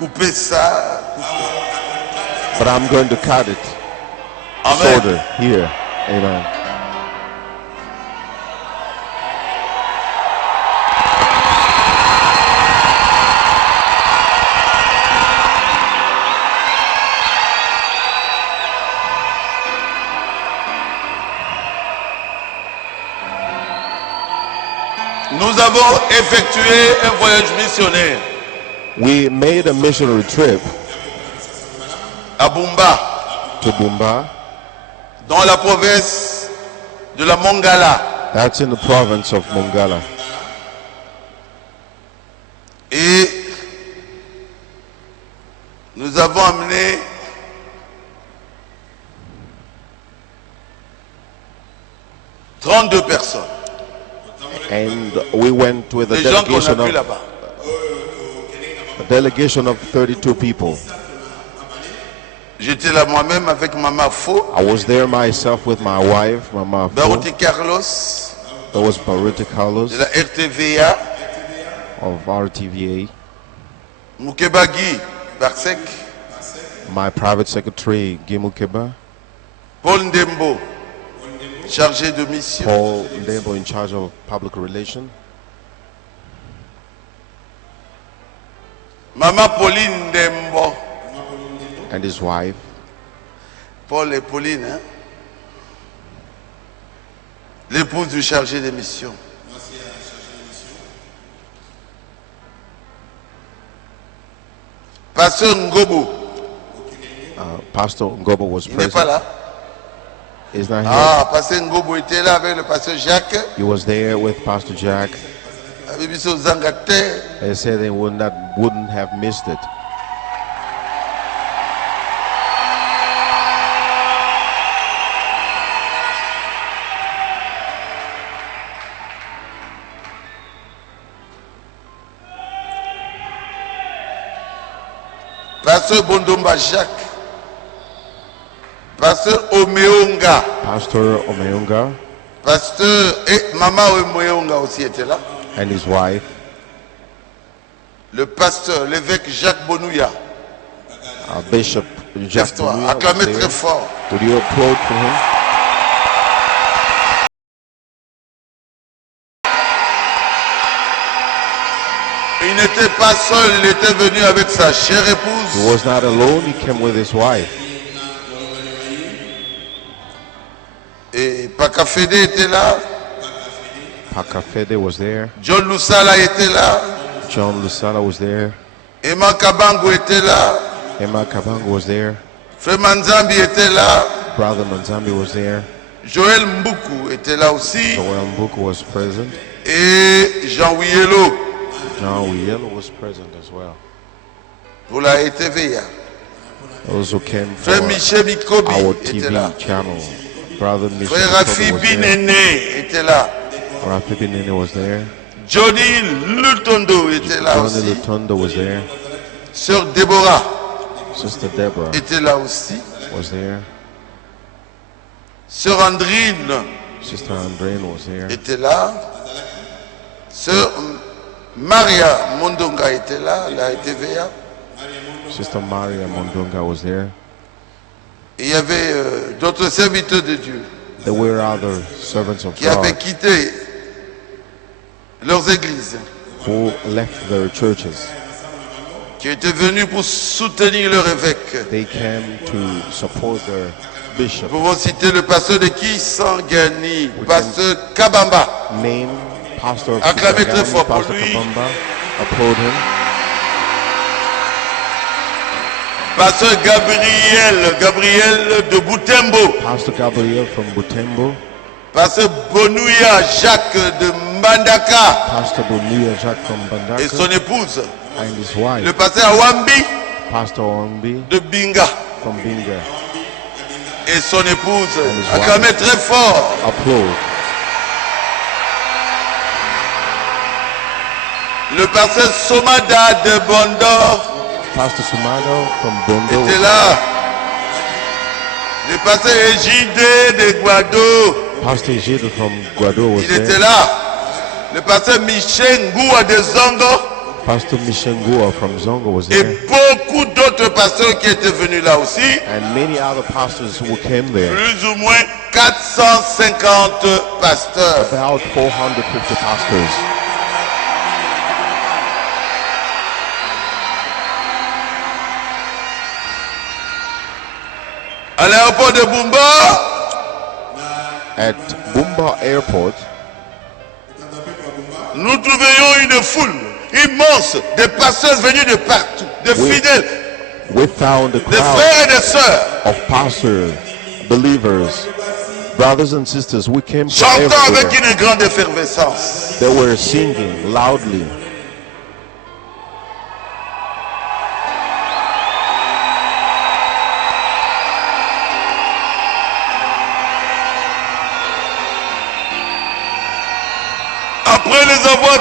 couper ça. But I'm going to cut it. Amen. Shoulder here. Amen. Nous avons effectué un voyage missionnaire We made a missionary trip à Bumba, to Bumba. dans la province de la Mongala. That's in the province of Mongala. Et nous avons amené 32 personnes. And we went with a Les gens qu'on a delegation vus of là-bas. 32 people. J'étais là moi-même avec Maman Fo, I was there myself with my wife, Mama Fo. Baruti Carlos There was Baruti Carlos de la RTVA, of RTVA, Moukebagi Barsek, my private secretary Gimu Keba, Paul Ndembo, chargé de mission, Paul Ndembo in charge of public relations, Maman Pauline Ndembo, and his wife, Paul et Pauline, hein? L'épouse du chargé de mission. Pasteur Ngobo, Pastor Ngobo was il n'est pas present. là. He's not here. Ah, Pasteur Ngobo était là avec le pasteur Jacques. He was there with Pastor Jack. Avec Bisso Zangate. They said they wouldn't have missed it. Pasteur Bondomba Jacques. Pasteur Omeonga. Pastor Omeunga Pasteur et Maman Omeonga aussi était là. and his wife, Le pasteur, l'évêque Jacques Bonouya. Bishop Jack Lève-toi, Bonouya was acclamez there. très fort. Would you applaud for him? Il n'était pas seul, il était venu avec sa chère He épouse. was not alone, he came with his wife. Et Pakafede était là. Pakafede was there. John Lusala était là. John Lusala was there. Emma Kabango était là. Emma Kabango was there. Frère Manzambi était là. Brother Manzambi was there. Joël Mboukou était là aussi. Joel Mbuku was present. Et Jean Wielo John Wielo was present as well. pour la ETVA. Those who came for Frère Michel Mikobi our était TV là. channel. Brother Michel Frère Rafi was there. Binene était là. Rafi Binene was there. Johnny Lutondo était là Johnny aussi. Lutondo was there. Sœur Déborah Sister Deborah était là aussi. was there. Sœur Andrine Sister Andrine was there. était là. Sœur Maria Mondonga était là, la ETVA. Sister Maria Mondonga was there. Et il y avait d'autres serviteurs de Dieu There were other servants of qui avaient God quitté leurs églises, who left their churches. qui étaient venus pour soutenir leur évêque. They came to support their bishop. Nous pouvons citer le pasteur de Kisangani, pasteur Kabamba, Name Pastor Acclamez très Kisangani, fort pour Pastor lui. Kabamba. Applaud him. pasteur Gabriel de Boutembo, Pastor Gabriel from Butembo. pasteur Bonouya Jacques de Mbandaka Pastor Bonia Jacques from et Bandaka son épouse, and his wife. le pasteur Awambi Pastor Ongbi de Binga from Binga. et son épouse. his Acclamez très fort. Applaud. Le pasteur Somada de Bondor Pastor Sumado from Bondo. était là. Le pasteur Ejide de Guado, Pastor Gilles from Guado was il était there. là. Le pasteur Michel Ngoua de Zongo Pastor Mishengua from Zongo was et there. d'autres pasteurs qui étaient venus là aussi. and many other pastors who came there. Plus ou moins 450 pasteurs. About 450 pastors. À l'aéroport de Bumba, At Bumba Airport, nous trouvions une foule immense de pasteurs venus de partout, de Oui. fidèles, we found a de crowd frères et de sœurs, of pastors, believers, brothers and sisters. We came from chantant avec everywhere. une grande effervescence. They were singing loudly. Après les avoir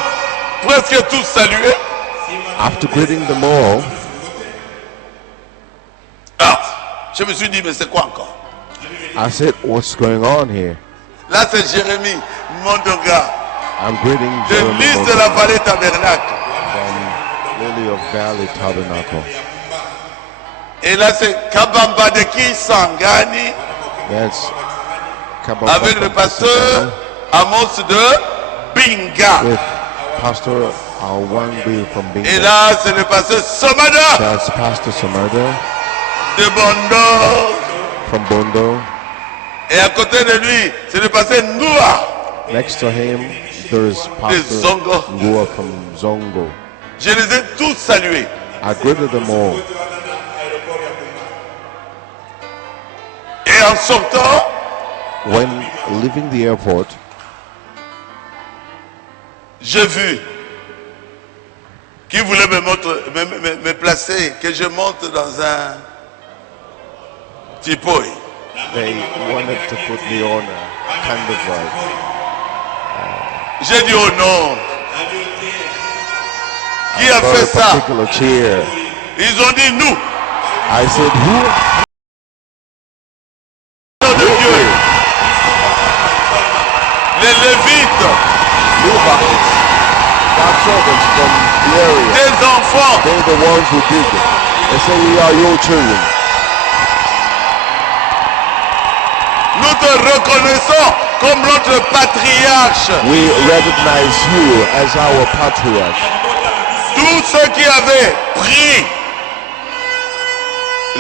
presque tous salués, After greeting them all, je me suis dit, mais c'est quoi encore? I said, "What's going on here?" Là, c'est Jérémie Mondonga, I'm greeting de Jeremy l'île de la vallée Tabernacle. from Lily of Valley Tabernacle. Et là, c'est Kabamba de Kisangani That's avec le pasteur Amos de Binga. with Pastor Awangbi from Et Bingo. là, c'est le pasteur Somada That's Pastor Samarda de Bondo. from Bondo. Et à côté de lui, c'est le pasteur Noua. Next to him, there's Pastor Zongo. Ngua from Zongo. Je les ai tous salués. I greeted them all. Et en sortant, When leaving the airport, j'ai vu qui voulait me placer, que je monte dans un tipoi. they wanted to put me on a kind of J'ai dit oh non. Qui a fait a ça? particular chair. Ils ont dit nous, I said, "Who?" nom de Dieu. Les Lévites, Levites, God's servants from the area. des enfants. They're the ones who did it. They say, "We are your children. Nous te reconnaissons comme notre patriarche. We recognize you as our patriarch." Tous ceux qui avaient pris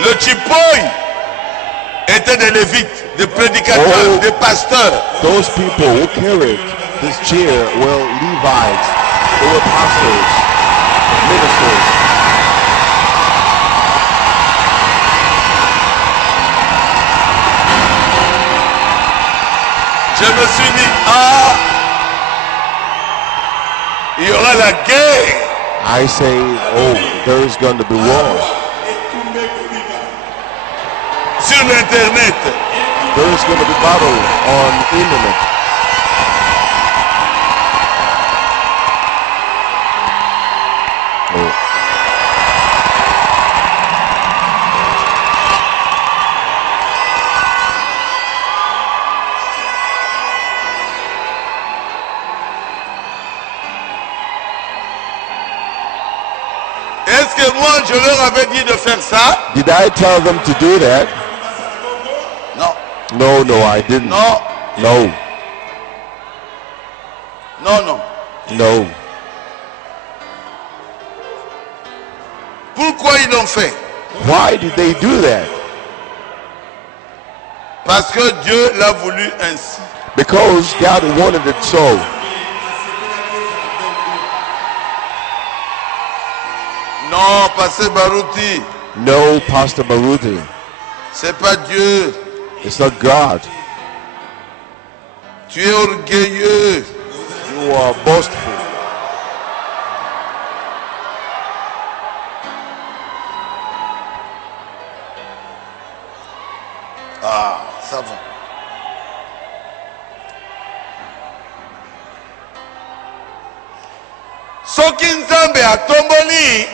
le Chipoy étaient des Lévites, des prédicateurs, Oh. des pasteurs. Those people who carried this chair were Levites. They were pastors, ministers. Je me suis dit, ah, il y aura la guerre. I say, "Oh, there's going to be war. Sur l'internet. There's going to be battle on internet." Oh. Est-ce que moi je leur avais dit de faire ça? Did I tell them to do that? Non, No, I didn't. non, No, non, non. no. Pourquoi ils l'ont fait? Why did they do that? Parce que Dieu l'a voulu ainsi. Because God wanted it so. Non, Pasteur Barouti, No, Pastor Baruti. c'est pas Dieu. It's not God. Tu es orgueilleux. You are boastful. Ah, ça va. Soki Nzambe atomboli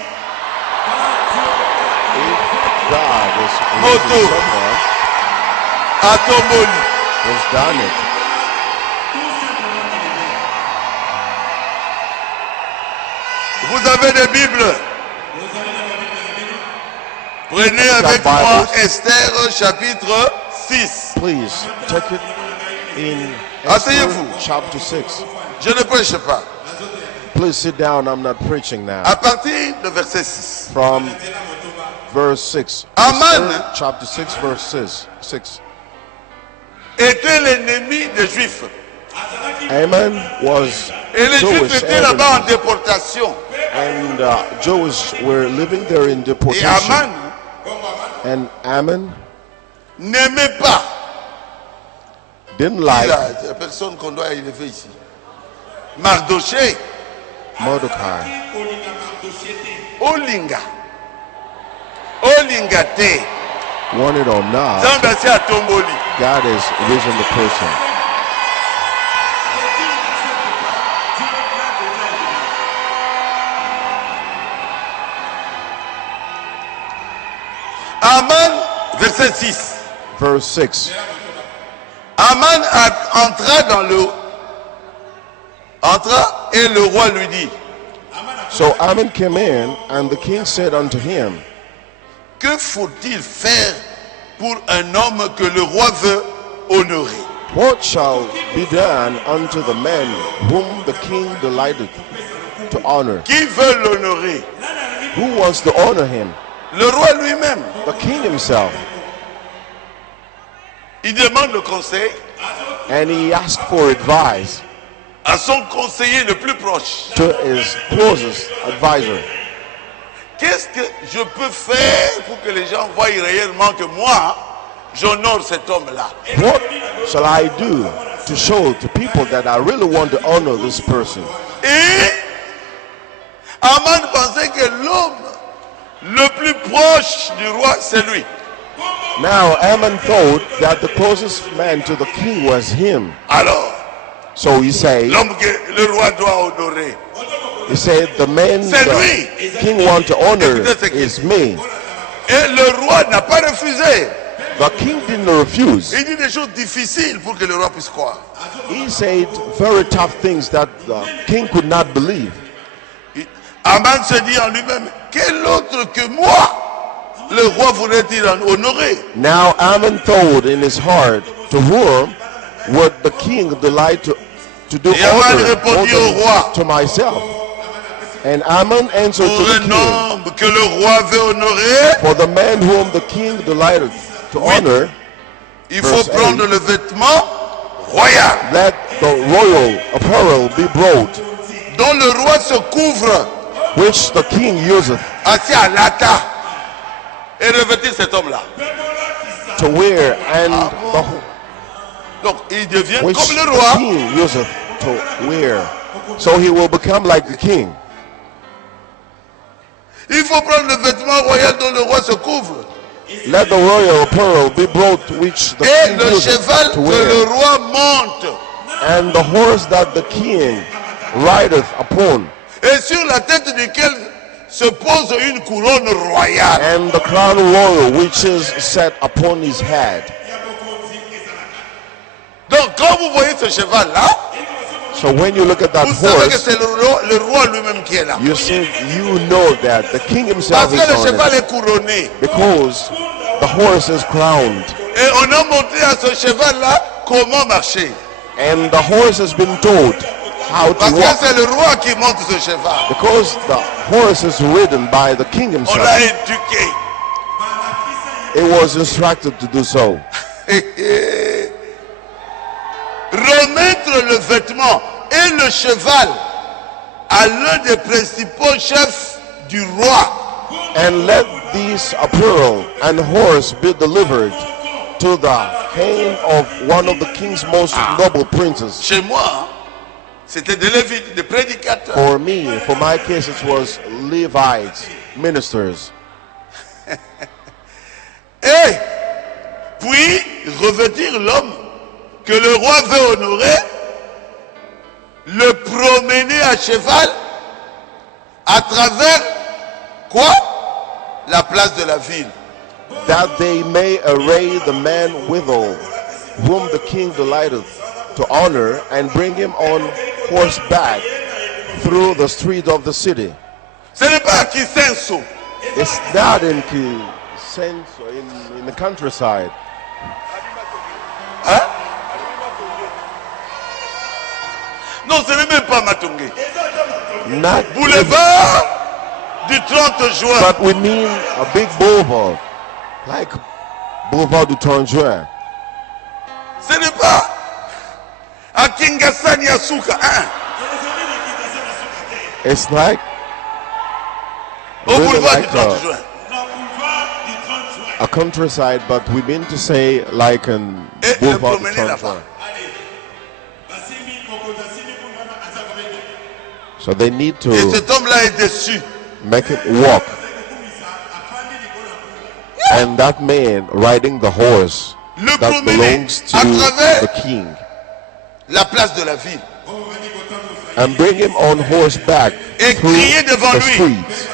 God is Moto. raising someone atomboli. who's done it. Vous avez des Bibles. Prenez avec moi Esther chapitre 6. Please take it in Asseyez-vous. Esther chapter 6. Je ne prêche pas. Please sit down. I'm not preaching now. À partir de verset 6. From verse 6. Aman. Esther chapter 6 verse 6. Était l'ennemi des Juifs. Ammon was Et les Juifs Jewish étaient là-bas en enemy, déportation. and Jewish were living there in Et deportation. Aman And Ammon n'aimait pas. didn't Qui like là, c'est la personne qu'on doit élever ici. Mardoché, Mordecai. Olinga. Olinga te. Want it or not, Zambe asi atomboli. God has risen the person. Aman, verset 6. Verse 6. Aman entra et le roi lui dit, So Ammon came in, and the king said unto him, que faut-il faire pour un homme que le roi veut honorer? What shall be done unto the man whom the king delighteth to honor? Qui veut l'honorer? Who wants to honor him? Le roi lui-même. The king himself. Il demande le conseil And he asked for advice à son conseiller le plus proche. to his closest advisor. Qu'est-ce que je peux faire pour que les gens voient réellement que moi, j'honore cet homme-là? What shall I do to show to people that I really want to honor this person? Et Aman pensait que l'homme le plus proche du roi, c'est lui. Now Ammon thought that the closest man to the king was him. Alors, So he said, l'homme que le roi doit honorer, the man c'est the lui. king want to honor Écoutez ce qu'il is me. Et le roi n'a pas refusé. The king didn't refuse. Il dit des choses difficiles pour que le roi puisse croire. He said very tough things that the king could not believe. Aman se dit en lui-même, quel autre que moi le roi voudrait-il honorer? Now Ammon thought in his heart, to whom would the king delight to do Et Aman honor répondit more au than roi, to myself? And Ammon answered to pour the un king, homme que le roi veut honorer, for the man whom the king delighted to honor, il faut Verse prendre 8. le vêtement royal let the royal apparel be brought, dont le roi se couvre which the king useth assis à l'ata et revêtir cet homme-là. to wear, and Donc il devient which comme le the roi. king useth to wear. So he will become like the king. Il faut prendre le vêtement royal dont le roi se couvre. Let the royal apparel be brought which the Et king le useth cheval to que le wear, roi monte. and the horse that the king rideth upon, Et sur la tête duquel se pose une couronne royale. and the crown royal which is set upon his head. Donc quand vous voyez ce cheval-là, So when you look at that vous savez que horse, c'est le roi lui-même qui est là. you know that the king Parce himself que is le on cheval it, est couronné. because the horse is crowned, Et on a montré à ce cheval-là comment marcher. and the horse has been told how Parce to que walk, c'est le roi qui monte ce cheval. because the horse is ridden by the king On himself. l'a éduqué. It was instructed to do so. Remettre le vêtement et le cheval à l'un des principaux chefs du roi. And let these apparel and horse be delivered to the hand of one of the king's most noble princes. Chez moi, c'était des Lévites, des prédicateurs. For me, for my case, it was Levites, ministers. Et puis revêtir l'homme que le roi veut honorer, le promener à cheval à travers quoi? La place de la ville. That they may array the man withal, whom the king delighteth to honor, and bring him on horseback through the street of the city. Ce n'est pas à Kisenso, It's not in sense in the countryside. Hein? Non, ce n'est même pas Matongé. Not Boulevard du 30 juin. but we mean a big boulevard, like Boulevard du 30 Juin. Ce n'est pas à Kingasani Asuka. Hein? It's like Au really boulevard like du 30 juin. a countryside, but we mean to say like an Et le Boulevard du promener 30 là-bas. Juin. So they need Et to cet homme-là est déçu. make it walk. And that man riding the horse Le that promener belongs to à travers the king, la place de la ville. and bring him on horseback Et through crier devant the lui. streets.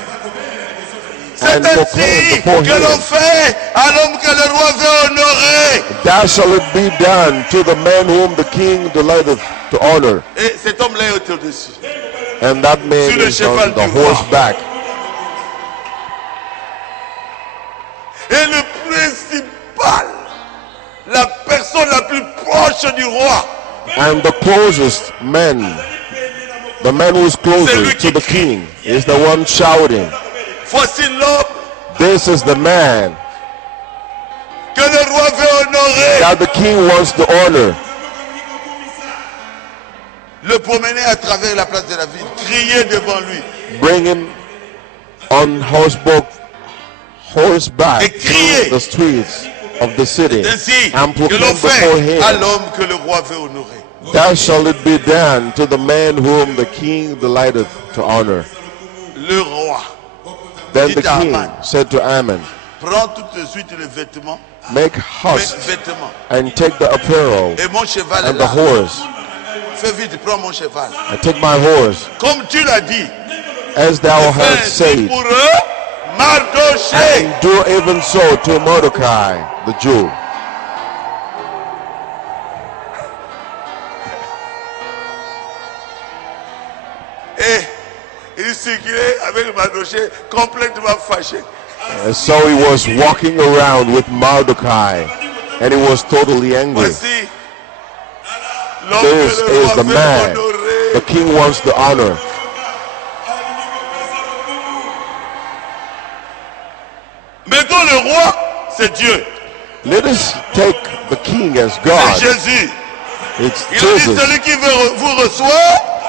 C'est And proclaim ainsi before que l'on him, fait à l'homme que le roi veut honorer. "Thou shall it be done to the man whom the king delighteth to honor." Et cet homme-là est au-dessus. And that man Sur le is cheval on the du roi. horseback. Et le principal, la personne la plus proche du roi, And the closest man, the man who is closest to the king, is the one shouting, voici l'homme "This is the man que le roi veut honorer. that the king wants to honor." Le promener à travers la place de la ville, crier devant lui. Bring him on horseback Et crier. through the streets of the city, Ainsi and que proclaim l'on before fait à him, l'homme que le roi veut honorer. "Thou shall it be done to the man whom the king delighteth to honor." Le roi Then dit the à king Haman, said to Ammon, prends tout de suite les vêtements, "Make mes haste vêtements, and take the apparel et mon cheval est and the là. horse, Fais vite, prends mon cheval. and take my horse, Comme tu l'as dit, as thou fais hast ainsi said, pour eux, Mardoché. and do even so to Mordecai the Jew." Et il circulait avec Mardoché complètement fâché. And so he was walking around with Mordecai, and he was totally angry. Voici l'homme This que le is roi the veut man honorer. the king wants to honor. Mettons le roi, c'est Dieu. Let us take the king as C'est God. Jésus. It's Il a dit Jesus. celui qui vous reçoit,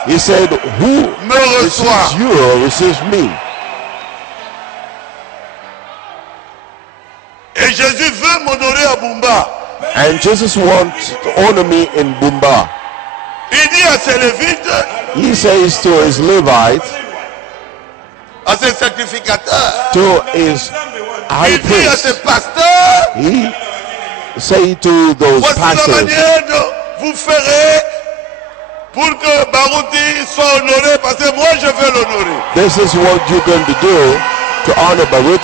He said, "Who me reçoit. receives you receives me." Et Jésus veut m'honorer à Bumba. And Jesus wants to honor me in Bumba. Il dit à ses Lévites, He says to his Levites, à ses sacrificateurs, to his high il dit à priest, ses pasteurs, he say to those voici la pastors, manière dont vous ferez pour que Barouti soit honoré, parce que moi je vais l'honorer. "This is what you're going to do to honor Baruch."